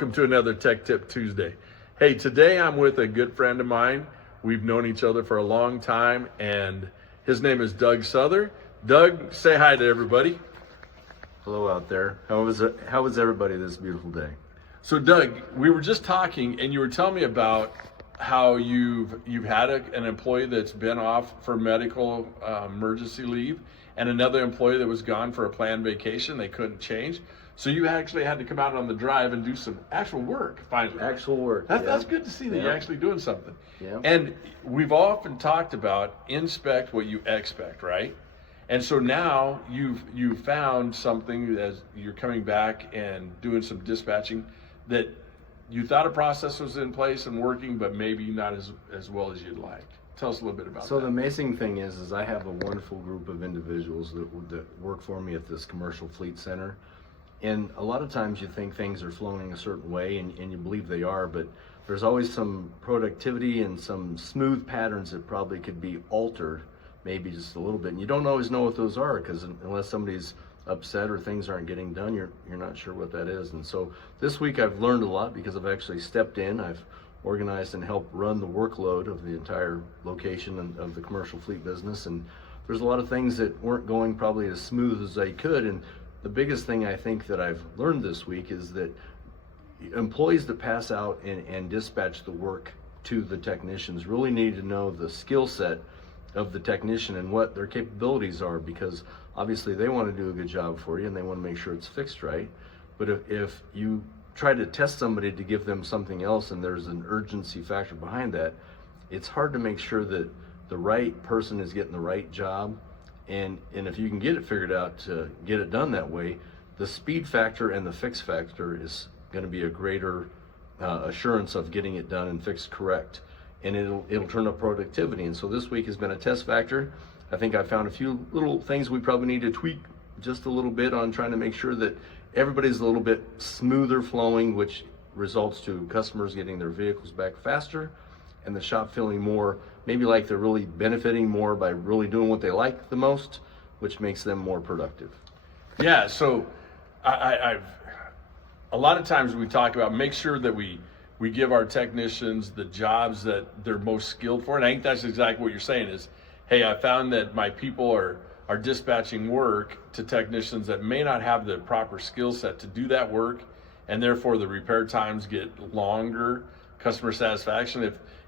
Welcome to another Tech Tip Tuesday. Hey, today I'm with a good friend of mine. We've known each other for a long time, and his name is Doug Souther. Doug, say hi to everybody. Hello out there. How was everybody this beautiful day? So Doug, we were just talking and you were telling me about how you've had an employee that's been off for medical emergency leave and another employee that was gone for a planned vacation they couldn't change. So you actually had to come out on the drive and do some actual work finally. Actual work. That's good to see that you're actually doing something. Yeah. And we've often talked about inspect what you expect, right? And so now you've found something as you're coming back and doing some dispatching that you thought a process was in place and working, but maybe not as well as you'd like. Tell us a little bit about that. So the amazing thing is I have a wonderful group of individuals that work for me at this commercial fleet center. And a lot of times you think things are flowing a certain way and you believe they are, but there's always some productivity and some smooth patterns that probably could be altered, maybe just a little bit. And you don't always know what those are, because unless somebody's upset or things aren't getting done, you're not sure what that is. And so this week I've learned a lot because I've actually stepped in. I've organized and helped run the workload of the entire location of the commercial fleet business. And there's a lot of things that weren't going probably as smooth as they could. And the biggest thing I think that I've learned this week is that employees that pass out and dispatch the work to the technicians really need to know the skill set of the technician and what their capabilities are, because obviously they want to do a good job for you and they want to make sure it's fixed right. But if you try to test somebody to give them something else and there's an urgency factor behind that, it's hard to make sure that the right person is getting the right job. And if you can get it figured out to get it done that way, the speed factor and the fix factor is going to be a greater assurance of getting it done and fixed correct. And it'll turn up productivity. And so this week has been a test factor. I think I found a few little things we probably need to tweak just a little bit on, trying to make sure that everybody's a little bit smoother flowing, which results to customers getting their vehicles back faster and the shop feeling more, maybe like they're really benefiting more by really doing what they like the most, which makes them more productive. Yeah, so I've a lot of times we talk about make sure that we give our technicians the jobs that they're most skilled for. And I think that's exactly what you're saying is, hey, I found that my people are dispatching work to technicians that may not have the proper skill set to do that work, and therefore the repair times get longer, customer satisfaction.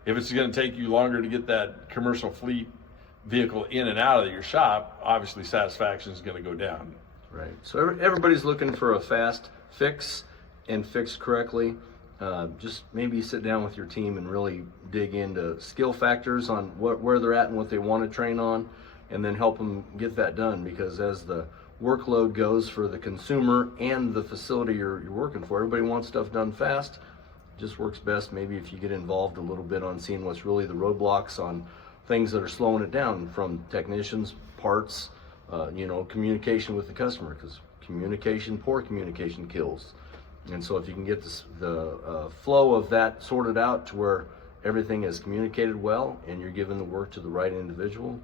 If it's going to take you longer to get that commercial fleet vehicle in and out of your shop, obviously satisfaction is going to go down. Right. So everybody's looking for a fast fix and fix correctly. Just maybe sit down with your team and really dig into skill factors on where they're at and what they want to train on, and then help them get that done. Because as the workload goes for the consumer and the facility you're working for, everybody wants stuff done fast. It just works best maybe if you get involved a little bit on seeing what's really the roadblocks on things that are slowing it down, from technicians, parts, communication with the customer, because poor communication kills. And so if you can get the flow of that sorted out to where everything is communicated well and you're giving the work to the right individual,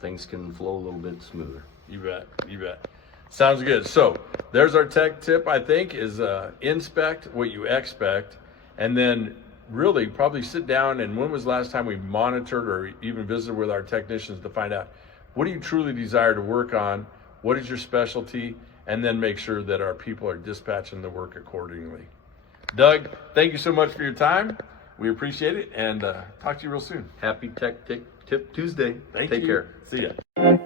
things can flow a little bit smoother. You bet. Sounds good. So there's our tech tip, I think, is inspect what you expect, and then really probably sit down and when was the last time we monitored or even visited with our technicians to find out what do you truly desire to work on, what is your specialty, and then make sure that our people are dispatching the work accordingly. Doug, thank you so much for your time. We appreciate it, and talk to you real soon. Happy Tech Tip Tuesday. Take care. See ya.